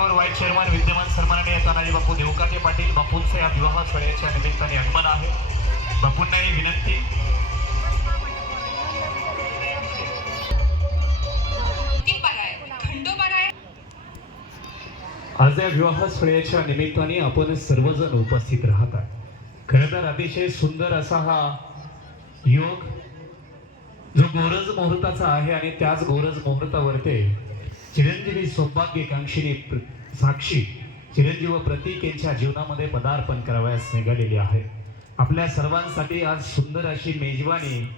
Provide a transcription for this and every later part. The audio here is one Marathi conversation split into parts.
त्याचबरोबर वाईट चेअरमन विद्यमान सन्माननीय तानाजी बापू देवकाते पाटील बापूंचं या विवाह सोहळ्याच्या निमित्ताने आगमन आहे. बापूंना ही विनंती. आज या विवाह सोहळ्याच्या निमित्ताने आपण सर्वजण उपस्थित राहत आहे खरं तर अतिशय सुंदर असा हा योग जो गोरज मुहूर्ताचा आहे आणि त्याच गोरज मुहूर्तावरती चिरंजीवी सौभाग्यकांक्षीने प्र- साक्षी चिरंजीव प्रतीक यांच्या जीवनामध्ये पदार्पण करावयास निघालेली आहे. आपल्या सर्वांसाठी आज सुंदर अशी मेजवानी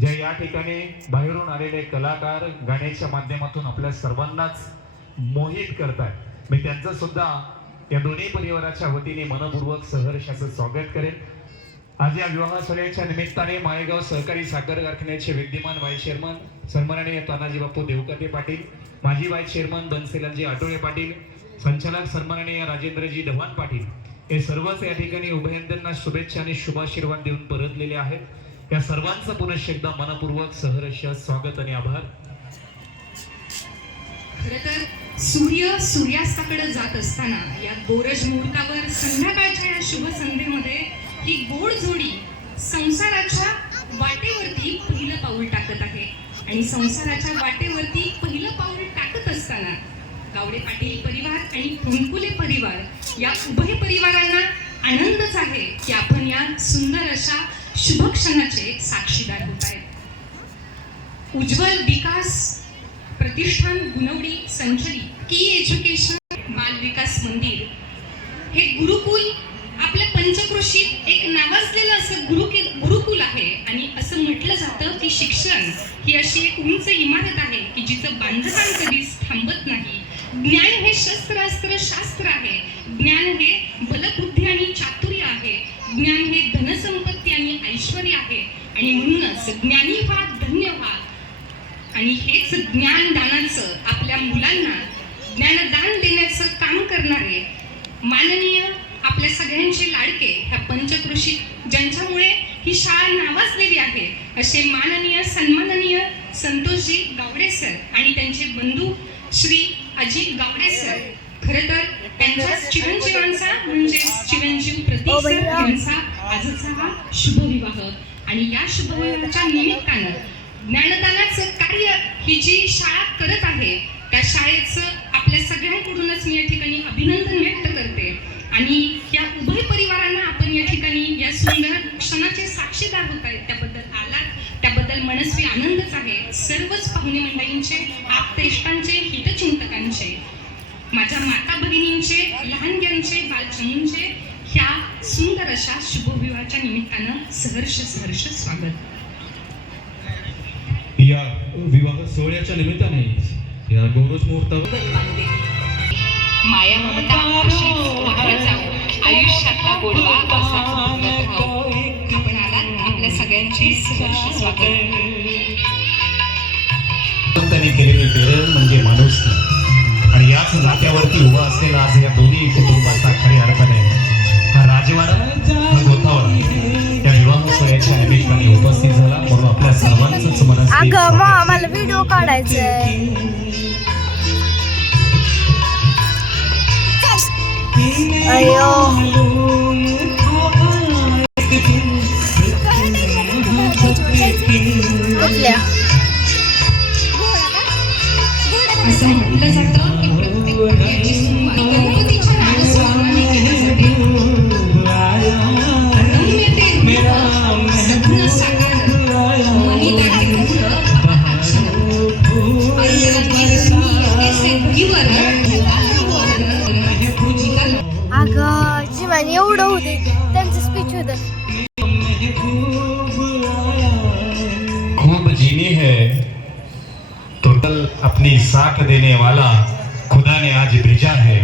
ज्या या ठिकाणी बाहेरून आलेले कलाकार गाण्याच्या माध्यमातून आपल्या सर्वांनाच मोहित करतात मी त्यांचं सुद्धा या दोन्ही परिवाराच्या वतीने मनपूर्वक सहर्षाचं स्वागत करेन. आज या विवाह सोहळ्याच्या निमित्ताने माळेगाव सहकारी साखर कारखान्याचे विद्यमान वाई चेअरमन सन्माननीय तानाजी बापू देवकते पाटील माजी वाईस चेअरमन बनसेलाजी आठोळे पाटील संचालक सन्माननीय राजेंद्रजी ढवाण पाटील हे सर्वच या ठिकाणी उभयंत्यांना शुभेच्छा आणि शुभाशीर्वाद देऊन परतलेले आहेत. या सर्वांचं पुनश एकदा मनपूर्वक सहर्ष स्वागत आणि आभार. खर तर सूर्य सूर्यास्ताकडे जात असताना या गोरज मुहूर्तावर संध्याकाळच्या या शुभ संध्येमध्ये ही गोड जोडी संसाराच्या वाटेवरती पहिलं पाऊल टाकत आहे. आणि संसाराच्या वाटेवरती पहिलं पाऊल टाकत असताना गावडे पाटील परिवार आणि फुंकुले परिवार या उभय परिवारांना आनंदच आहे की आपण या सुंदर अशा शुभ क्षणाचे साक्षीदार होत आहेत. उज्ज्वल विकास प्रतिष्ठान गुणवडी संचरी की एज्युकेशन बाल विकास मंदिर हे गुरुकुल पंचक्रोशीत एक नावाजलेलं असं गुरु गुरुकुल आहे आणि असं म्हटलं जातं की शिक्षण ही अशी एक उंच इमारत आहे की जिचं बांधकाम कधीच थांबत नाही. ज्ञान हे शस्त्र अस्त्र शास्त्र आहे. ज्ञान हे बलबुद्धी आणि चातुर्य आहे. ज्ञान हे धनसंपत्ती आणि ऐश्वर आहे. आणि म्हणूनच ज्ञानी व्हा धन्य व्हा. आणि हेच ज्ञानदानाचं आपल्या मुलांना ज्ञानदान देण्याचं काम करणारे माननीय आपल्या सगळ्यांचे लाडके ह्या पंचकृषी ज्यांच्यामुळे ही शाळा नावाजलेली आहे असे माननीय सन्माननीय संतोषजी गावडे सर आणि त्यांचे बंधू श्री अजित गावडे सर. खरं तर त्यांच्या चिरंजीवांचा म्हणजे चिरंजीव प्रतीक सर यांचा आजचा हा शुभविवाह आणि या शुभविवाहाच्या निमित्तानं ज्ञानदानाचं कार्य ही जी शाळा करत आहे त्या शाळेचं आपल्या सगळ्यांकडूनच मी या ठिकाणी अभिनंदन व्यक्त करते. आणि या उभय परिवारांना आपण या ठिकाणी या सुंदर क्षणाचे साक्षीदार होत आहेत. त्याबद्दल आलात. त्याबद्दल मनस्वी आनंदच आहे. सर्वच पाहुणे मंडळींचे आपतेष्टांचे हितचिंतकांचे माझ्या माता भगिनींचे लहानग्यांचे बालचमूंचे ह्या सुंदर अशा शुभविवाहाच्या निमित्तानं सहर्ष सहर्ष स्वागत. या विवाह सोहळ्याच्या निमित्ताने या गौरव मुहूर्तावर माया ममता अशीच वाढत जाऊ. आयुष्यातला गोडवा असाच राहू आपण आलात आपल्या सगळ्यांचे सहर्ष स्वागत. त्यांनी केलेली प्रेरण म्हणजे माणूस. आणि याच नात्यावरती उभा असलेला आज या दोन्ही कुटुंबाचा खऱ्या अर्थाने हा राजवाडा हा गोतावळा या विवाह सोहळ्याच्या निमित्ताने उपस्थित झाला. म्हणून आपल्या सर्वांचंच स्वागत. आम्हाला व्हिडिओ काढायचाय. अयो. कुठल्या? खूब जीनी है टोटल अपनी साथ देने वाला खुदा ने आज भेजा है।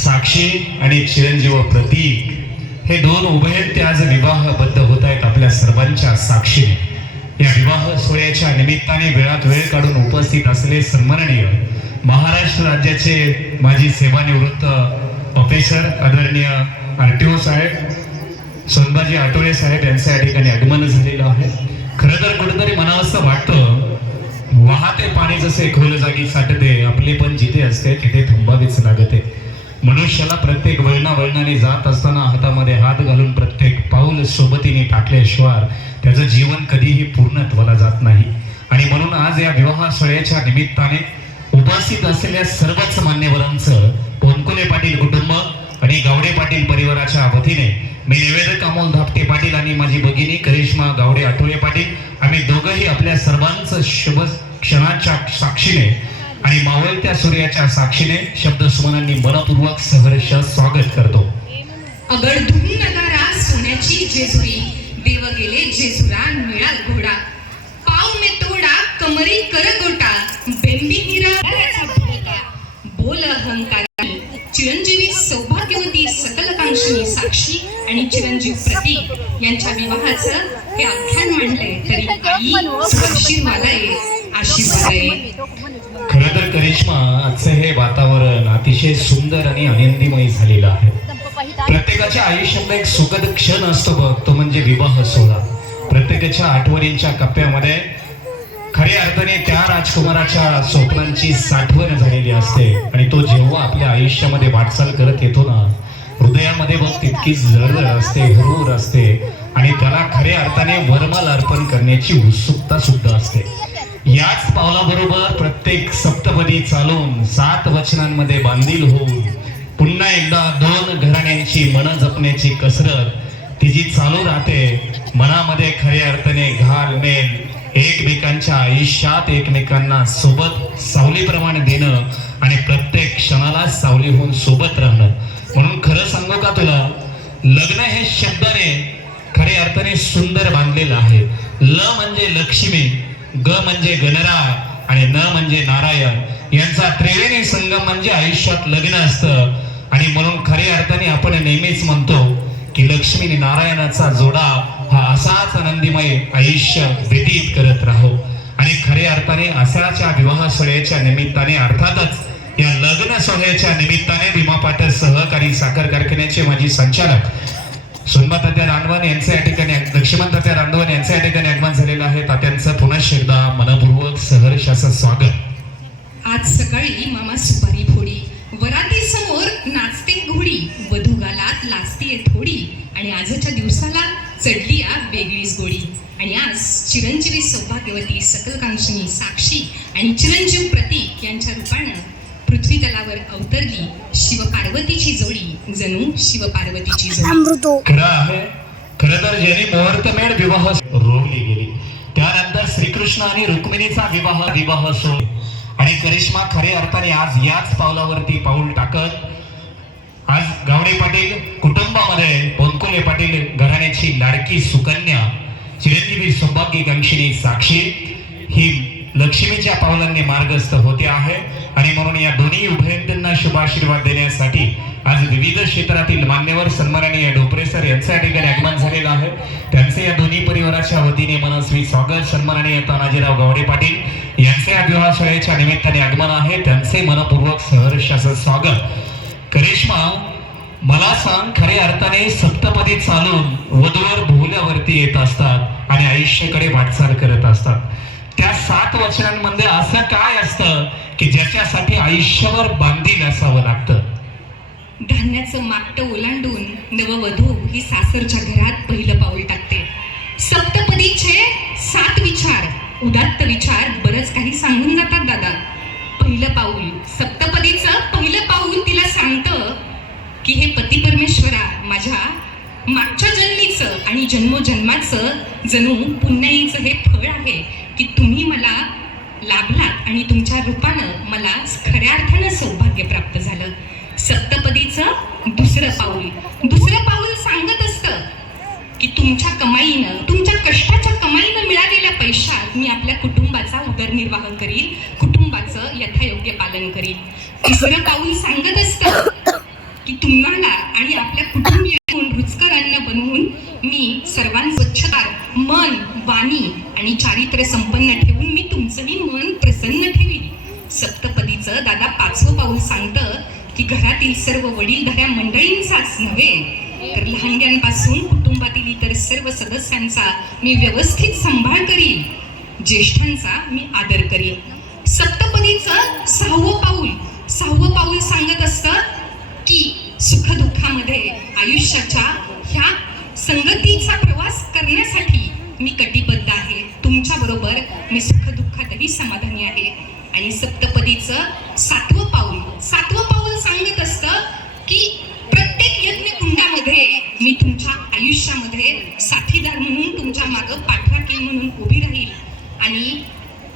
साक्षी आणि चिरंजीव प्रतीक हे दोन उभयते आज विवाहबद्ध होत आहेत आपल्या सर्वांच्या साक्षीने या विवाह सोहळ्याच्या निमित्ताने वेळात वेळ काढून उपस्थित असलेले सन्माननीय महाराष्ट्र राज्याचे माजी सेवानिवृत्त ऑफिसर आदरणीय आर टी ओ साहेब संभाजी आठवले साहेब यांचं या ठिकाणी आगमन झालेलं आहे. खरं तर कुठेतरी मला असं वाटतं वाहते पाणी जसे खोल जागी साठते आपले पण जिथे असते तिथे थांबावीच लागते. मनुष्याला प्रत्येक वळणा वळणाने जात असताना हातामध्ये हात घालून प्रत्येक पाऊल सोबतीने टाकल्याशिवाय त्याचं जीवन कधीही पूर्णत्वाला जात नाही. आणि म्हणून आज या विवाह सोहळ्याच्या निमित्ताने उपस्थित असलेल्या सर्वच मान्यवरांचं पोनकुले पाटील कुटुंब आणि गावडे पाटील परिवाराच्या वतीने मी निवेदक अमोल धापटे पाटील आणि माझी भगिनी करिश्मा गावडे आठवले पाटील. आम्ही दोघंही आपल्या सर्वांचं शुभ क्षणाच्या साक्षीने आणि मावळत्या सूर्याच्या साक्षीने शब्द सुमनांनी मनपूर्वक सहर्ष स्वागत करतो. अगर धुवून नगारा सोन्याची जेजुरी देव गेले जेजुरा निळा घोडा. पाव मे तोडा कमरी कर यांच्या विवाहाचं हे आख्यान म्हणले तरी आई आशीर्वाद आहे आशीर्वाद आहे. तर करिश्मा आजचं हे वातावरण अतिशय सुंदर आणि आनंदीमय झालेलं आहे. प्रत्येकाच्या आयुष्यातला एक सुखद क्षण असतो बघ तो म्हणजे विवाह सोहळा. प्रत्येकाच्या आठवणींच्या कप्प्यामध्ये खऱ्या अर्थाने त्या राजकुमाराच्या स्वप्नांची साठवण झालेली असते. आणि तो जेव्हा आपल्या आयुष्यामध्ये वाटचाल करत येतो ना हृदयामध्ये बघ तितकीच जळजळ असते हुरूर असते. आणि त्याला खऱ्या अर्थाने वरमाल अर्पण करण्याची उत्सुकता सुद्धा असते. याच पावलाबरोबर प्रत्येक सप्तपदी चालून सात वचनांमध्ये बांधील होऊन पुन्हा एकदा दोन घराण्यांची मन जपण्याची कसरत तिची चालू राहते मनामध्ये खऱ्या अर्थाने घाल मेल एकमेकांच्या आयुष्यात एकमेकांना सोबत सावलीप्रमाणे देणं आणि प्रत्येक क्षणाला सावली होऊन सोबत राहणं. म्हणून खरं सांगू का तुला? लग्न हे शब्दाने खऱ्या अर्थाने सुंदर बांधलेलं आहे. ल म्हणजे लक्ष्मी ग म्हणजे गणराय आणि न म्हणजे नारायण. यांचा त्रिवेणी संगम म्हणजे आयुष्यात लग्न असतं. आणि म्हणून खऱ्या अर्थाने आपण नेहमीच म्हणतो की लक्ष्मी आणि नारायणाचा जोडा हा असाच आनंदीमय आयुष्य व्यतीत करत राहो. आणि खऱ्या अर्थाने असाच्या विवाह सोहळ्याच्या निमित्ताने अर्थातच या लग्न सोहळ्याच्या निमित्ताने भीमा पाटील सहकारी साखर कारखान्याचे माजी संचालक सुनबा तात्या रांडवन यांचे या ठिकाणी लक्ष्मणतात्या रांडवन यांचे या ठिकाणी आगमन झालेलं आहे. तात्यांचं पुन्हा एकदा मनपूर्वक सहर्ष असं स्वागत. आज सकाळी मामा सुपारी फोडी वराती समोर नाचते घोडी वधू गालात लाचतीये थोडी आणि आजच्या दिवसाला चढली आ वेगळीच गोडी. आणि आज चिरंजीवी सौभाग्यवती सकलकांक्षिणी साक्षी आणि चिरंजीव प्रतीक यांच्या रूपानं पृथ्वी तलावर अवतरली शिवपार्वतीची जोडी जणू शिवपार्वतीची जोडी. अमृतो. खरं आहे. खरं तर ज्याने मुहूर्तमेढ विवाह रोवली गेली. त्यानंतर श्रीकृष्ण आणि रुक्मिणीचा विवाह विवाह सो आणि करिश्मा खरे अर्थाने आज याच पावलावरती पाऊल टाकत आज गावडे पाटील कुटुंबामध्ये पोनकुले पाटील घराण्याची लाडकी सुकन्या चिरंजीवी सौभाग्यकांक्षिणी साक्षी ही लक्ष्मीच्या पावलांनी मार्गस्थ होते आहे. आणि म्हणून या दोन्ही उभयंतींना शुभाशीर्वाद देण्यासाठी आज विविध क्षेत्रातील मान्यवर सन्माननीय डोपरे सर यांच्या या ठिकाणी आगमन झालेलं आहे. त्यांचे या दोन्ही परिवाराच्या वतीने मनस्वी स्वागत सन्माननीय तानाजीराव गावडे पाटील यांचे या विवाह सोहळ्याच्या निमित्ताने आगमन आहे. त्यांचे मनपूर्वक सहर्ष असं स्वागत. करिश्मा मला सांग खऱ्या अर्थाने सप्तपदी चालून वधूवर भोवल्यावरती येत असतात आणि आयुष्याकडे वाटचाल करत असतात. त्या सात वचनांमध्ये असं काय असतं की ज्याच्यासाठी आयुष्यभर बांधील असावं लागतं? धान्याचं माकटं ओलांडून नववधू ही सासरच्या घरात पहिलं पाऊल टाकते. सप्तपदीचे सात विचार उदात्त विचार बरंच काही सांगून जातात दादा. पहिलं पाऊल सप्तपदीचं पहिलं पाऊल तिला सांगतं की हे पती परमेश्वरा माझ्या मागच्या जन्मीचं आणि जन्मोजन्माचं जणू पुण्याईचं हे फळ आहे की तुम्ही मला लाभलात आणि तुमच्या रूपानं मला खऱ्या अर्थानं सौभाग्य प्राप्त झालं. सप्तपदीचं दुसरं पाऊल. दुसरं पाऊल सांगत असतं की तुमच्या कमाईनं तुमच्या कष्टाच्या कमाईनं मिळालेल्या पैशात मी आपल्या कुटुंबाचा उदरनिर्वाह करील कुटुंबाचं यथायोग्य पालन करील तिसरं पाऊल सांगत असतं की तुम्हाला आणि आपल्या कुटुंबियांकडून रुचकर अन्न बनवून मी सर्वां स्वच्छता मन वाणी आणि चारित्र्य संपन्न ठेवून मी तुमचंही मन घरातील सर्व वडील वडीलधाऱ्या मंडळींचाच नव्हे तर लहानग्यांपासून कुटुंबातील इतर सर्व सदस्यांचा मी व्यवस्थित सांभाळ करीन ज्येष्ठांचा मी आदर करीन. सप्तपदीचं सहावं पाऊल. सहावं पाऊल सांगत असतं की सुखदुःखामध्ये आयुष्याच्या ह्या संगतीचा प्रवास करण्यासाठी मी कटिबद्ध आहे. तुमच्याबरोबर मी सुखदुःखातही समाधानी आहे. आणि सप्तपदीचं सातवं की प्रत्येक यज्ञ कुंडामध्ये मी तुमच्या आयुष्यामध्ये साथीदार म्हणून तुमच्या मागं पाठराखीण म्हणून उभी राहील. आणि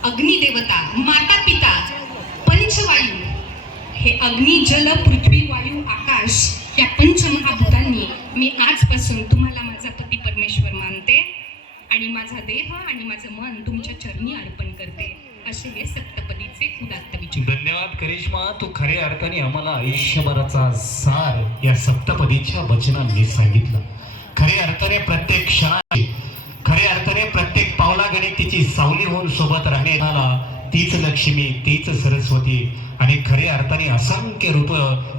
अग्निदेवता माता पिता पंचवायू हे अग्नी जल पृथ्वी वायू आकाश या पंचमहाभूतांनी मी आजपासून तुम्हाला माझा पती परमेश्वर मानते आणि माझा देह आणि माझं मन तुमच्या चरणी अर्पण करते. असे हे सप्तपदीचे उदात्त विचार. धन्यवाद करिश्मा. तू खऱ्या अर्थाने आम्हाला आयुष्यभराचा सार या सप्तपदीच्या वचनांनी सांगितलं. खऱ्या अर्थाने प्रत्येक क्षणाची खऱ्या अर्थाने प्रत्येक पावलागणे तिची सावली होऊन सोबत राहण्याला तीच लक्ष्मी तीच सरस्वती आणि खऱ्या अर्थाने असंख्य रूप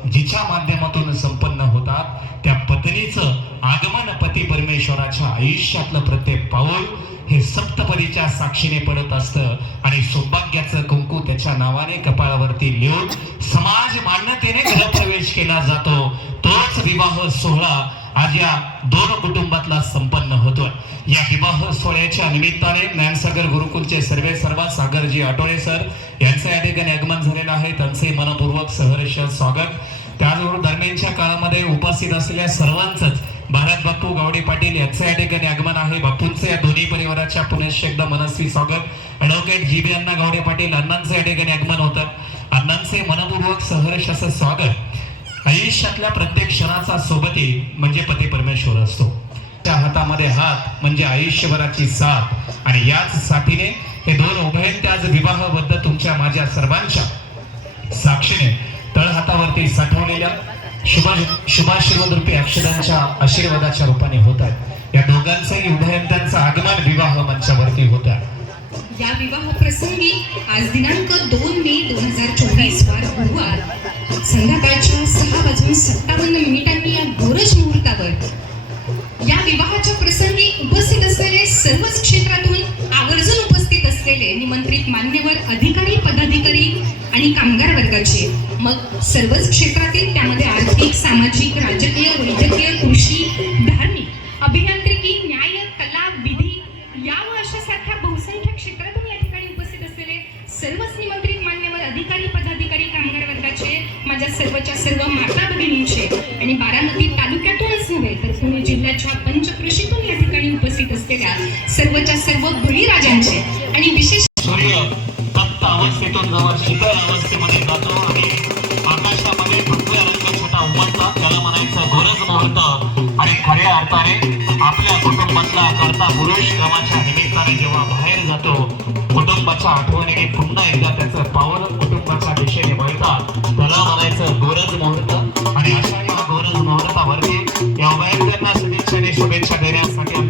जिच्या माध्यमातून संपन्न होतात त्या पत्नीचं आगमन पती परमेश्वराच्या आयुष्यातलं प्रत्येक पाऊल हे सप्तपदीच्या साक्षीने पडत असतं आणि सौभाग्याचं कुंकू त्याच्या नावाने कपाळावरती लिहून समाज मान्यतेने गृहप्रवेश केला जातो. तोच विवाह सोहळा आज या दोन कुटुंबातला संपन्न होतोय. या विवाह सोहळ्याच्या निमित्ताने ज्ञानसागर गुरुकुलचे सर्वे सर्वा सागरजी आठवडे सर यांचं या ठिकाणी आगमन झालेलं आहे. त्यांचे मनपूर्वक सहर्ष स्वागत. त्याचबरोबर दरम्यानच्या काळामध्ये उपस्थित असलेल्या सर्वांचंच भारत बाप्पू गावडे पाटील यांचं या ठिकाणी आगमन आहे. बापूंचं या दोन्ही परिवाराच्या पुनश्च एकदा मनस्वी स्वागत. Advocate G B Anna Gawade Patil अण्णांचं या ठिकाणी आगमन होतं. अण्णांचे मनपूर्वक सहर्ष असं स्वागत. आयुष्यातल्या प्रत्येक क्षणाचा सोबती म्हणजे पती परमेश्वर असतो. त्या हातामध्ये हात म्हणजे आयुष्यभराची साथ. आणि याच साथीने हे दोन उभयंत्या आज विवाहबद्ध तुमच्या माझ्या सर्वांच्या साक्षीने तळहातावरती साठवलेल्या शुभ शुभाशीर्वाद रूपी आशीर्वादाच्या रूपाने होत आहेत या दोघांचाही उभयंत्यांचं आगमन विवाह मंचावरती होत. आहे या विवाह प्रसंगी आज दिनांक दोन मे दोन हजार चोवीस वार गुरुवार संध्याकाळच्या सहा वाजून सत्तावन्न मिनिटांनी या गोरज मुहूर्तावर या विवाहाच्या प्रसंगी उपस्थित असलेले सर्वच क्षेत्रातून आवर्जून उपस्थित असलेले निमंत्रित मान्यवर अधिकारी पदाधिकारी आणि कामगार वर्गाचे मग सर्वच क्षेत्रात सामाजिक राजकीय वैद्यकीय कृषी धार्मिक अभियांत्रिकी न्याय कला विधी या व अशा सारख्या बहुसंख्य क्षेत्रातून या ठिकाणी उपस्थित असलेले सर्वच निमंत्रित मान्यवर अधिकारी पदाधिकारी कामगार वर्गाचे माझ्या सर्वच्या सर्व माता भगिनींचे आणि बारामती तालुक्यातूनच नव्हे तर पुणे जिल्ह्याच्या पंचकृषीतून या ठिकाणी उपस्थित असलेल्या सर्वच्या सर्व बळीराजांचे आणि विशेष आपल्या कुटुंबातला करता पुरुष कामाच्या निमित्ताने जेव्हा बाहेर जातो कुटुंबाच्या आठवणीने पुन्हा एकदा त्याचं पावन कुटुंबाच्या दिशेने वळतात त्याला म्हणायचं गोरज मुहूर्त. आणि अशा या गोरज मुहूर्तावरती या शुभेच्छा देण्यासाठी